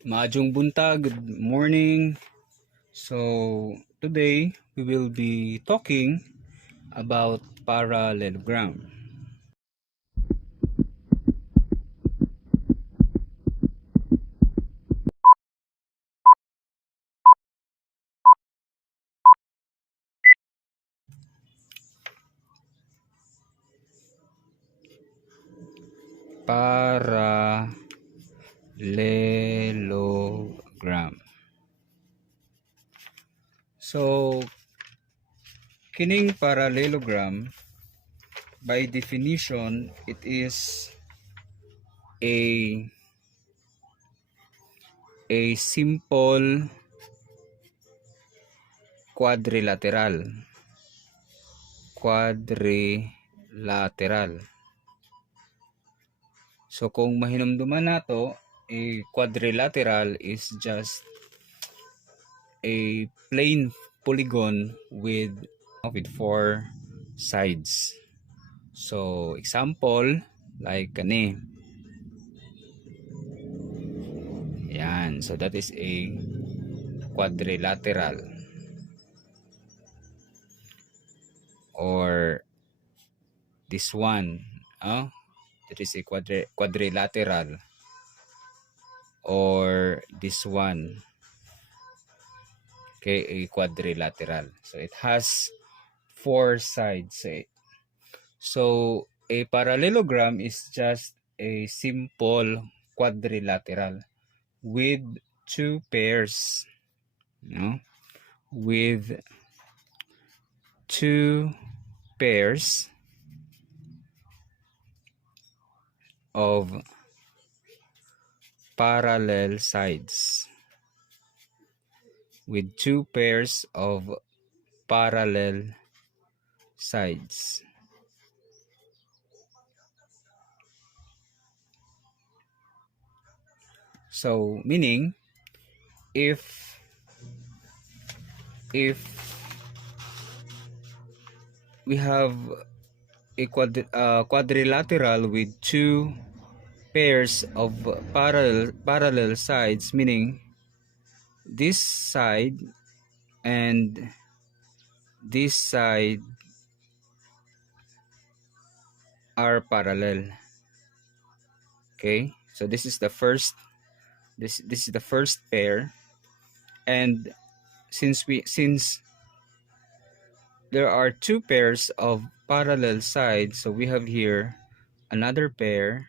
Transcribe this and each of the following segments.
Maadjong buntag, good morning. So, today we will be talking about parallelogram. Parallelogram. So, kining parallelogram, by definition, it is a simple quadrilateral. So kung mahinumduman nato, a quadrilateral is just a plain polygon with four sides. So example, like kani. Yan, so that is a quadrilateral. Or this one, that is a quadrilateral. Or this one, okay, a quadrilateral. So it has four sides. So a parallelogram is just a simple quadrilateral with two pairs, with two pairs of parallel sides, with two pairs of parallel sides. So meaning, if we have a quadrilateral with two pairs of parallel sides, meaning this side and this side are parallel. Okay, so this is the first pair, and since there are two pairs of parallel sides, so we have here another pair,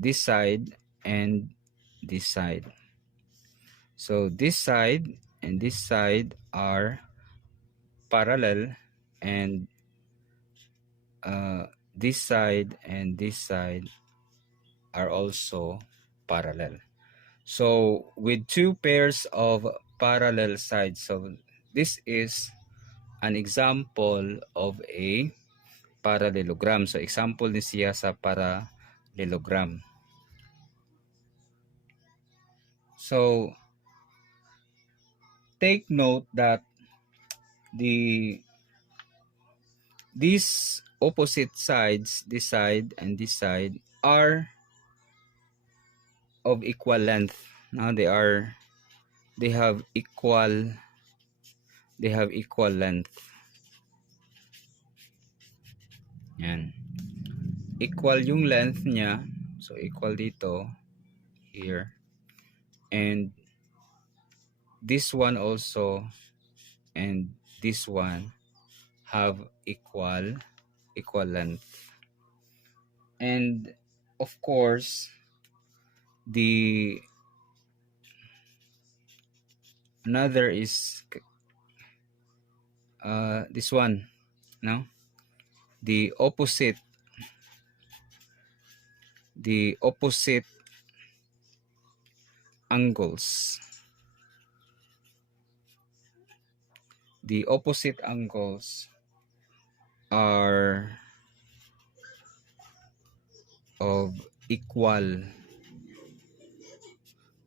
this side and this side. So this side and this side are parallel, and this side and this side are also parallel. So with two pairs of parallel sides, so this is an example of a parallelogram. So example ni siya sa parallelogram. So take note that these opposite sides, this side and this side, are of equal length. Now they have equal length. Yan. Equal yung length niya. So equal dito, here. And this one also and this one have equal length. And of course, another is this one, no? The opposite angles. The opposite angles are of equal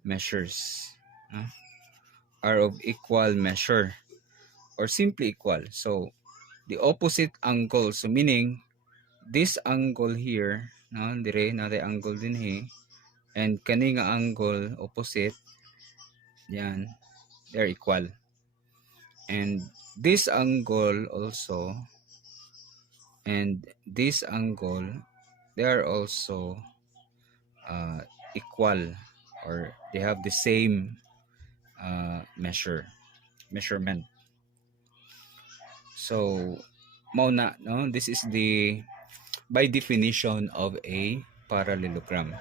measures, are of equal measure, or simply equal. So the opposite angle, so meaning this angle here, dire angle din and kani nga angle opposite, yan, they're equal. And this angle also and this angle, they are also equal, or they have the same measurement. So mauna, no, this is the by definition of a parallelogram.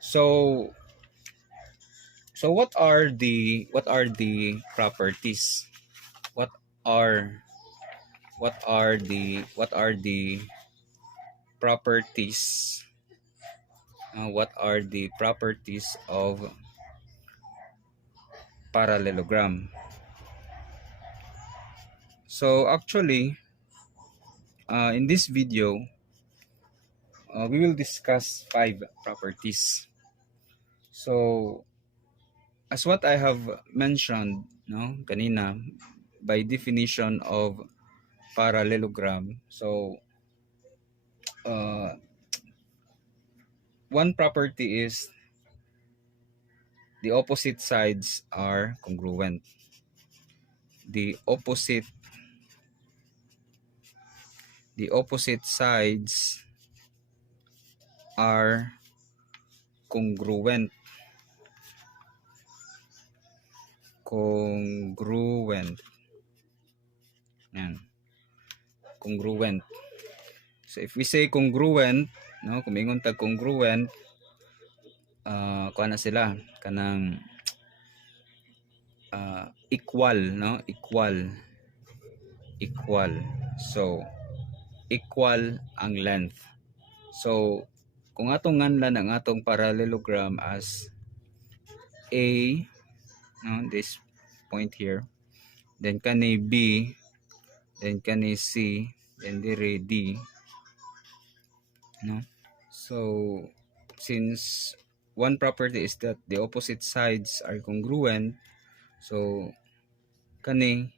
So what are the properties? What are what are the properties? What are the properties of parallelogram? So actually, in this video, we will discuss 5 properties. So as what I have mentioned, no, kanina, by definition of parallelogram, so one property is the opposite sides are congruent. The opposite sides are congruent. Yan. Congruent. So if we say congruent, no, kumingon tag congruent, kuha na sila kanang equal, no, equal. So equal ang length. So kung atong nganlan ang atong parallelogram as A, no, this point here, then kani B, then kani C, then dire D, no. So since one property is that the opposite sides are congruent, so kani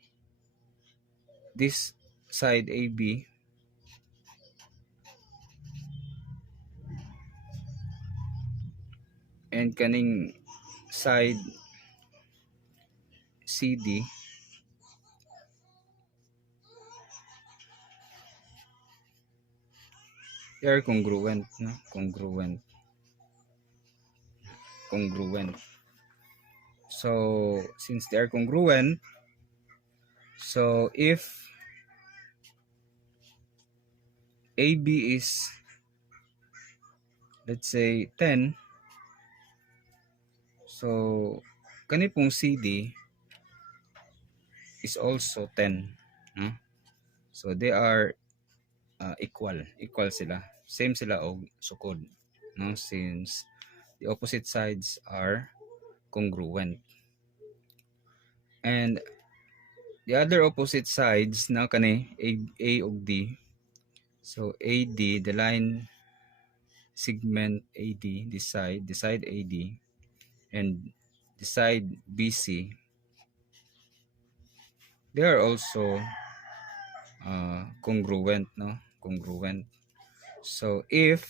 this side AB and kaning side CD, they are congruent, no? Congruent. So since they are congruent, so if AB is, let's say, 10, so kani pong CD is also 10, no? So they are equal sila, same sila og sukod, no, since the opposite sides are congruent. And the other opposite sides now kani A ug D, so AD, the line segment AD, this side AD, and the side BC, they are also congruent, no, congruent. So if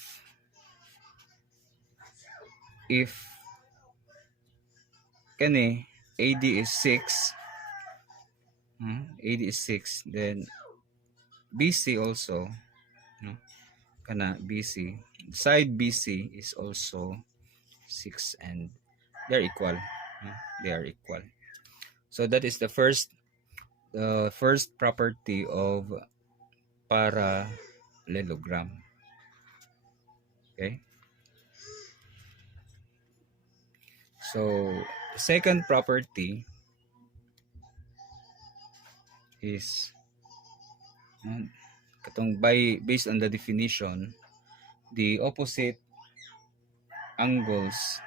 kani AD is 6, AD is 6, then BC also, no, kana BC, side BC is also 6, and they're equal, no? They are equal. So that is the first property of parallelogram. Okay, so the second property is katong based on the definition, the opposite angles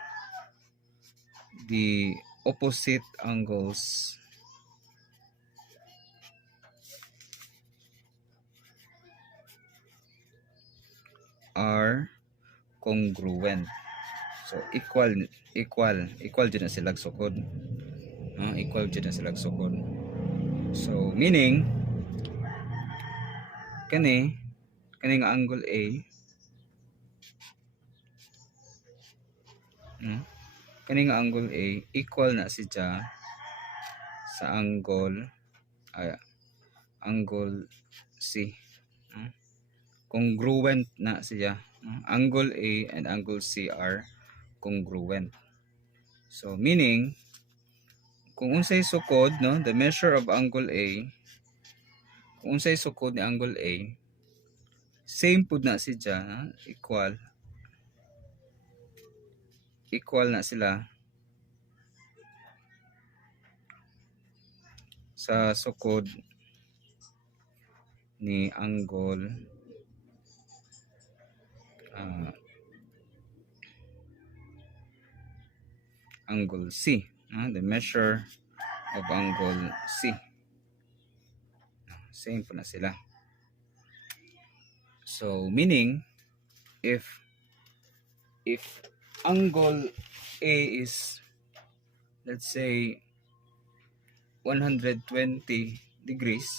are congruent. So equal jud na sila sukod, equal jud na sila sukod. So meaning kani nga angle A Kaning angle A equal na siya sa angle C. Congruent na siya. Angle A and angle C are congruent. So meaning kung unsay sukod, no, the measure of angle A, kung unsay sukod ni angle A, same pud na siya, equal na sila sa sukod ni angle angle C, the measure of angle C, same po na sila. So meaning if angle A is, let's say, 120 degrees,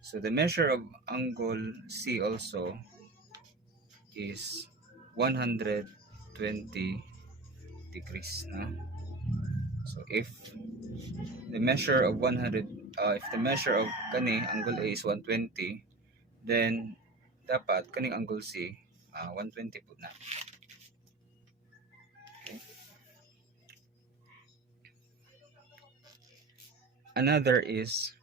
so the measure of angle C also is 120 degrees. So if the measure of 100, if the measure of kani angle A is 120, then dapat kaning angle C 120 po na. Okay. Another is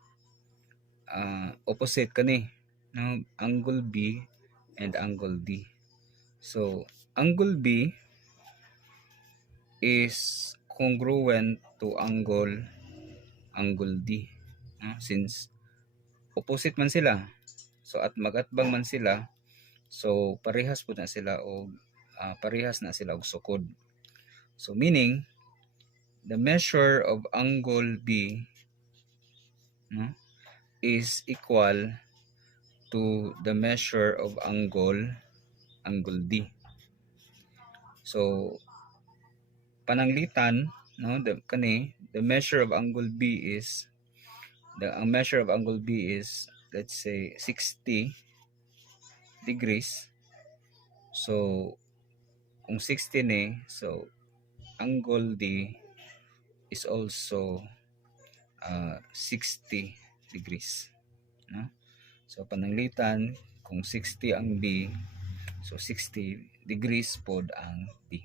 opposite kani, no, angle B and angle D. So angle B is congruent to angle D, since opposite man sila. So at magatbang man sila, so parehas po na sila o parehas na sila og sukod. So meaning the measure of angle B, is equal to the measure of angle D. So pananglitan, no, the measure of angle B is let's say 60 degrees. So kung 60 ni, so angle D is also 60 degrees, no? So pananglitan, kung 60 ang B, so 60 degrees pod ang D,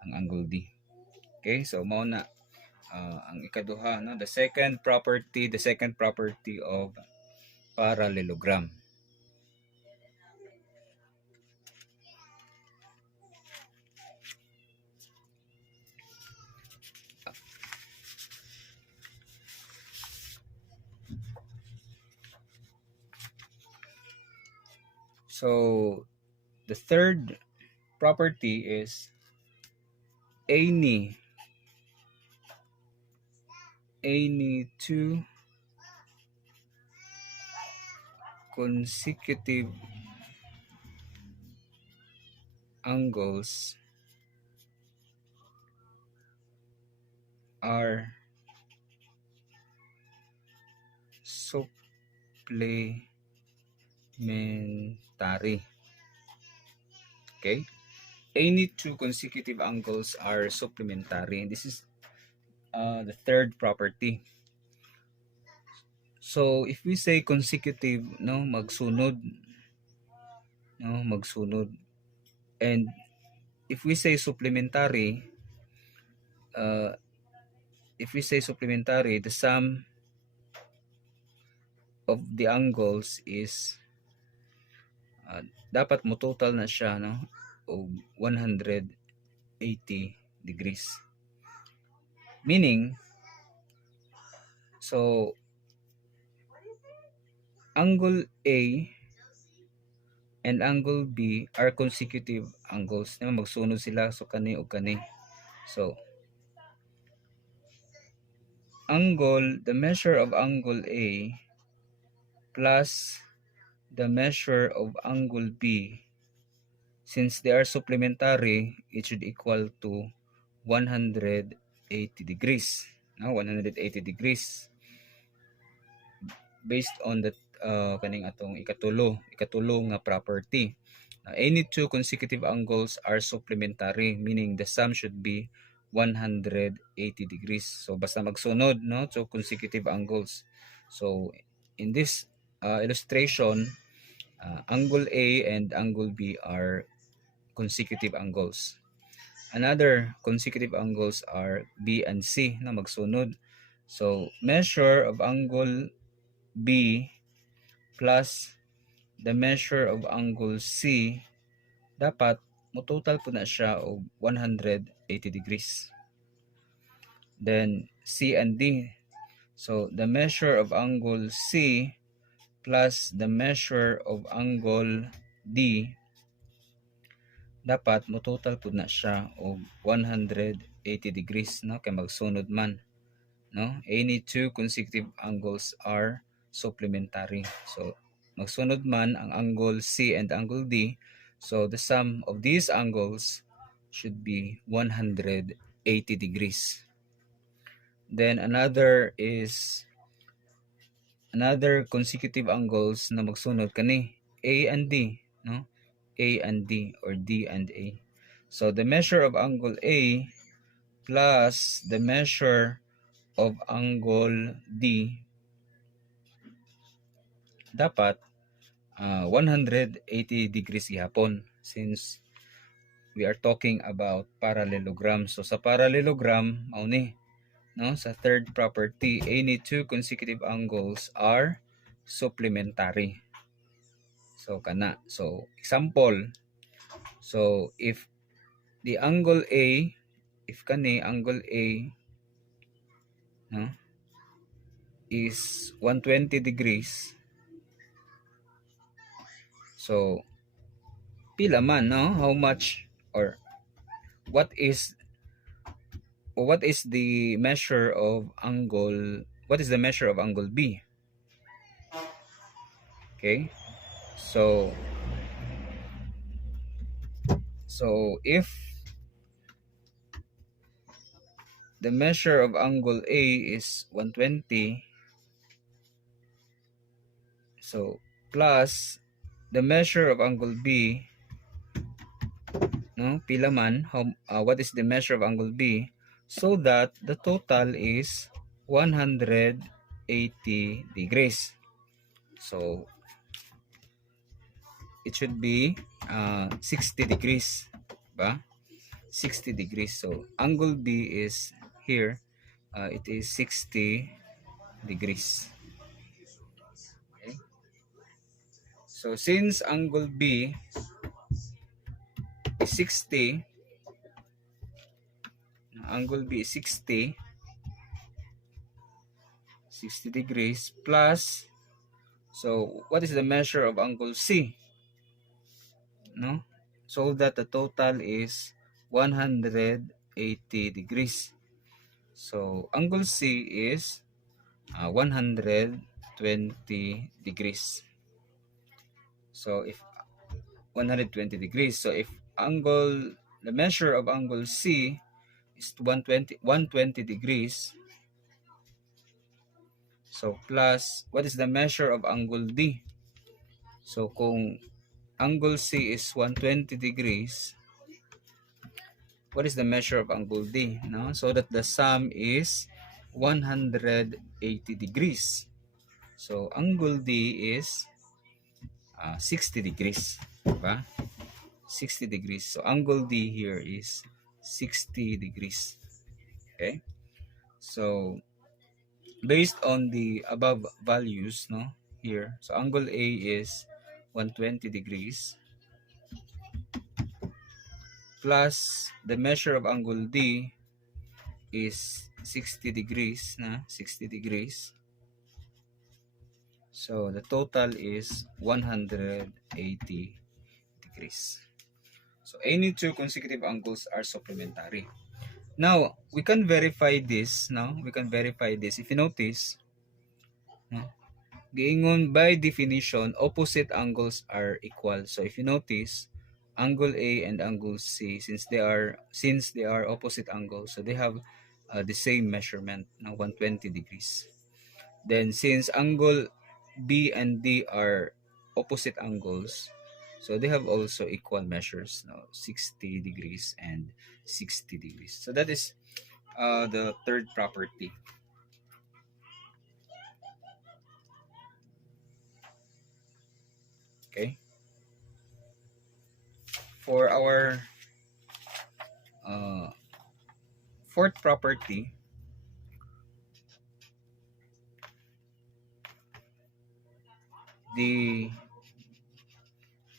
ang angle D. Okay, so mao na ang ikaduha, no, the second property of parallelogram. So the third property is any two consecutive angles are supplementary. Okay, any two consecutive angles are supplementary, and this is the third property. So if we say consecutive, no, magsunod, and if we say supplementary, the sum of the angles is dapat mo total na siya, no, o 180 degrees. Meaning, so angle A and angle B are consecutive angles, na magsunod sila, so kani o kani. So the measure of angle A plus the measure of angle B, since they are supplementary, it should equal to 180 degrees. Now 180 degrees based on the kaning atong ikatulo nga property. Now, any two consecutive angles are supplementary, meaning the sum should be 180 degrees. So basta magsunod, no, so consecutive angles. So in this illustration, angle A and angle B are consecutive angles. Another consecutive angles are B and C na magsunod. So measure of angle B plus the measure of angle C, dapat mo total po na siya og 180 degrees. Then C and D. So the measure of angle C plus the measure of angle D, dapat mo total po na siya og 180 degrees, no, kay magsunod man, no. Any two consecutive angles are supplementary. So magsunod man ang angle C and angle D, so the sum of these angles should be 180 degrees. Then another consecutive angles na magsunod kani A and D, no? A and D or D and A. So the measure of angle A plus the measure of angle D, dapat 180 degrees gihapon, since we are talking about parallelogram. So sa parallelogram, mao ni, no, sa third property, any two consecutive angles are supplementary. So kana. So example, so if the angle A, if kani angle A, no, is 120 degrees, so pila man, no, how much, or what is the measure of angle, what is the measure of angle B? Okay, so if the measure of angle A is 120, so plus the measure of angle B, no, pila man, how what is the measure of angle B, so that the total is 180 degrees. So it should be 60 degrees, ba? 60 degrees. So angle B is here, it is 60 degrees. Okay. So since angle B is 60, angle B is 60 degrees plus, so what is the measure of angle C, no, so that the total is 180 degrees. So angle C is 120 degrees. So if 120 degrees, so if the measure of angle C is 120 degrees, so plus, what is the measure of angle D? So kung angle C is 120 degrees, what is the measure of angle D? No? So that the sum is 180 degrees. So angle D is 60 degrees. Diba? 60 degrees. So angle D here is 60 degrees. Okay? So based on the above values, no, here, so angle A is 120 degrees plus the measure of angle D is 60 degrees, na, 60 degrees. So the total is 180 degrees. So any two consecutive angles are supplementary. Now, we can verify this, no? We can verify this. If you notice, no? Giingon by definition, opposite angles are equal. So if you notice, angle A and angle C, since they are opposite angles, so they have the same measurement, no? 120 degrees. Then since angle B and D are opposite angles, So they have also equal measures, 60 degrees and 60 degrees. So that is the third property. Okay. For our uh, fourth property, the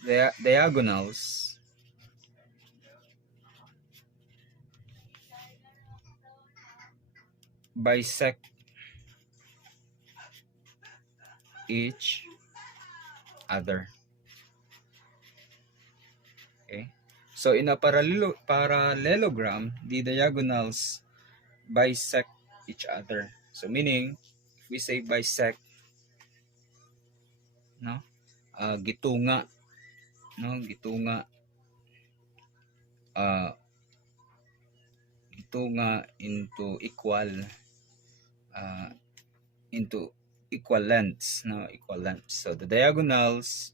diagonals bisect each other. Okay. So in a parallelogram, the diagonals bisect each other. So meaning, if we say bisect, no, gitunga, no, gitunga, uh, gitunga uh, into equal lengths, no, equal lengths. So the diagonals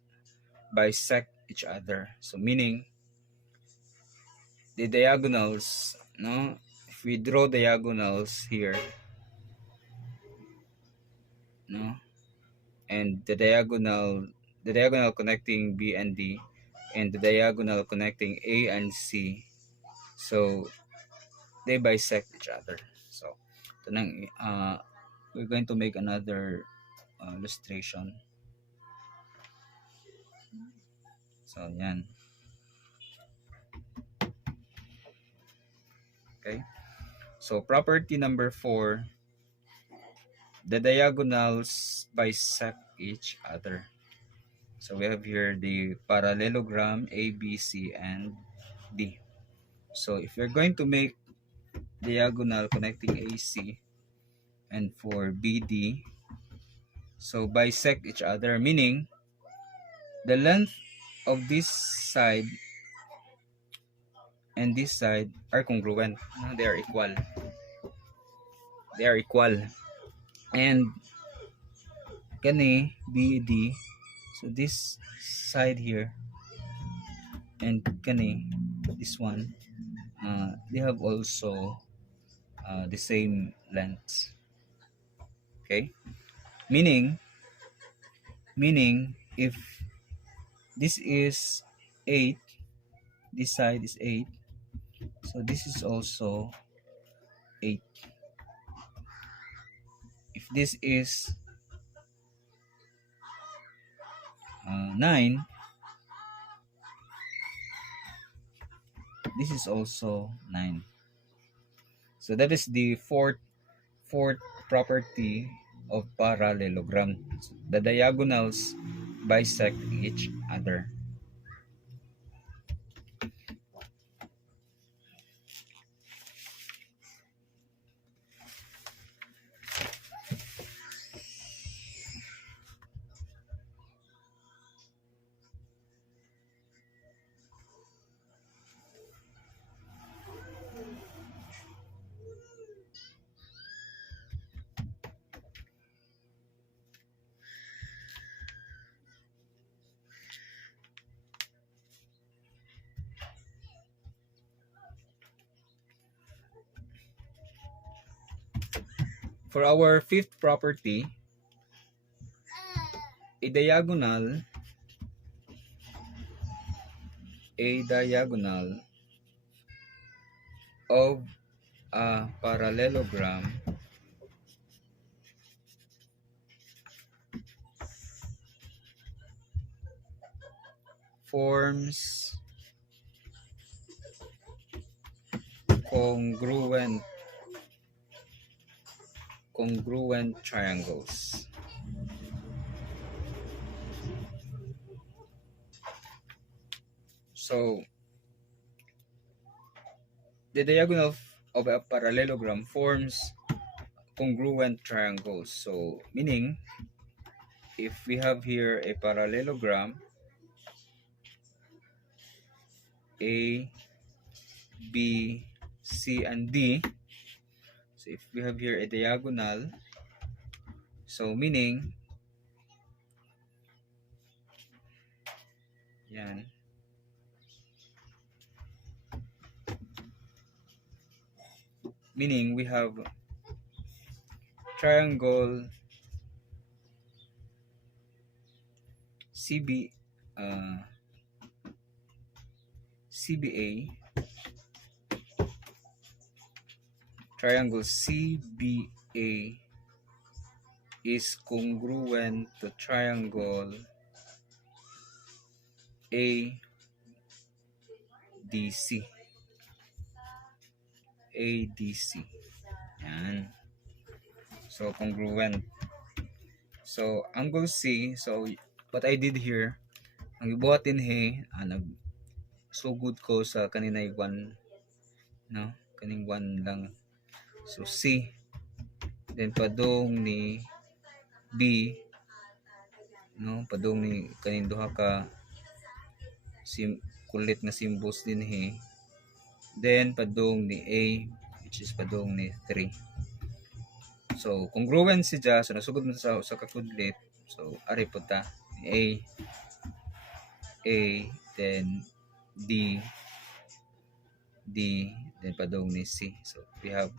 bisect each other. So meaning, the diagonals, no, if we draw diagonals here, no, and the diagonal connecting B and D, and the diagonal connecting A and C, so they bisect each other. So ito nang, we're going to make another illustration. So yan. Okay, so property number 4, the diagonals bisect each other. So we have here the parallelogram A, B, C, and D. So if you're going to make diagonal connecting AC and for BD, so bisect each other, meaning the length of this side and this side are congruent. They are equal. They are equal. And kani BD, so this side here and kani this one, they have also the same length. Okay, meaning if this is 8, this side is 8, so this is also 8. If this is 9, this is also 9. So that is the fourth property of parallelogram. The diagonals bisect each other. For our fifth property, a diagonal of a parallelogram forms congruent triangles. So the diagonal of a parallelogram forms congruent triangles. So meaning, if we have here a parallelogram A, B, C, and D, so if we have here a diagonal, so meaning Yan. Meaning we have triangle CB, CBA, triangle CBA is congruent to triangle ADC. ADC. Yan. So, congruent. So, angle C, so, what I did here, ang ibuhat din sugod ko sa kaninay 1, no? Kaning 1 lang. So, C. Then, padong ni B, no? Padong ni kanin duha ka kulit na symbols din Then, padong ni A, which is padong ni 3. So, congruent siya. So, nasugod mo sa kakudlit. So, ari po ta. A, then D, then padong ni C. So, we have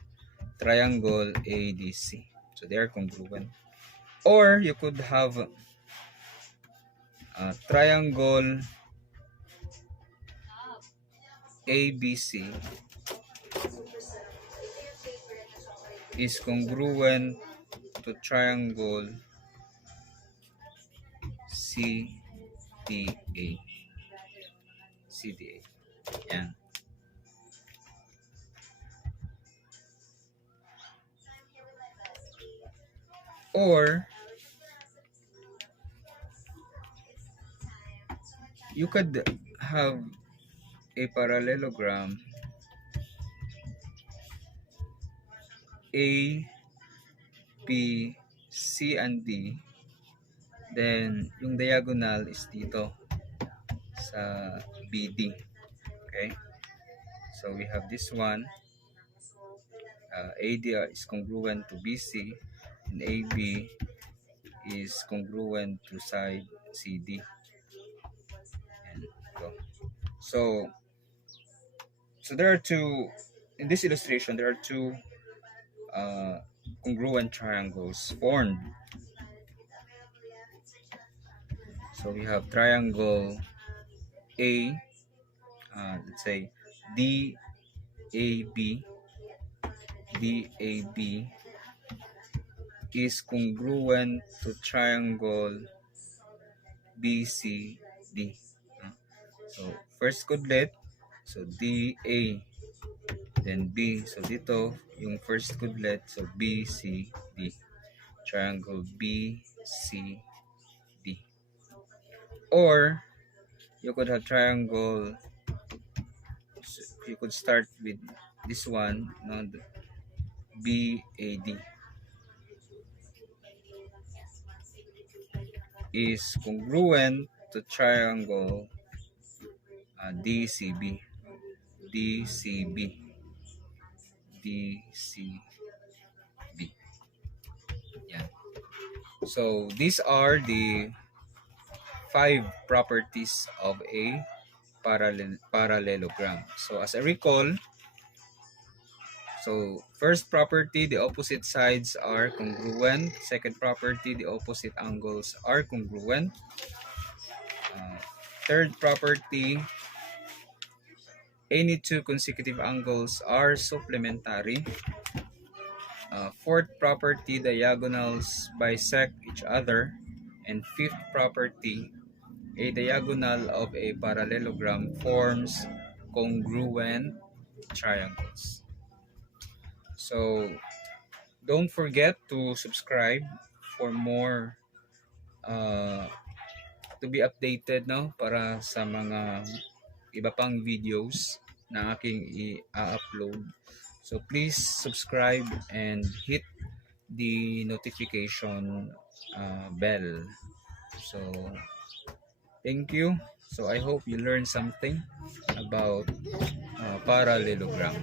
triangle ADC. So, they are congruent. Or, you could have triangle ABC is congruent to triangle CDA. CDA. Yan. Or, you could have a parallelogram A, B, C, and D. Then, yung diagonal is dito sa BD. Okay? So, we have this one. AD is congruent to BC, and AB is congruent to side CD. And go. So there are two, in this illustration, there are two congruent triangles formed. So we have triangle A, let's say DAB. DAB is congruent to triangle BCD. So first kudlet, so DA, then B. So dito yung first kudlet, so BCD, triangle BCD. Or you could have triangle, you could start with this one, no, BAD is congruent to triangle DCB. Yeah. So these are the 5 properties of a parallelogram. So as I recall, so first property, the opposite sides are congruent. Second property, the opposite angles are congruent. Third property, any two consecutive angles are supplementary. Fourth property, diagonals bisect each other. And fifth property, a diagonal of a parallelogram forms congruent triangles. So don't forget to subscribe for more to be updated, no, para sa mga iba pang videos na aking i-upload. So please subscribe and hit the notification bell. So thank you. So I hope you learned something about parallelogram.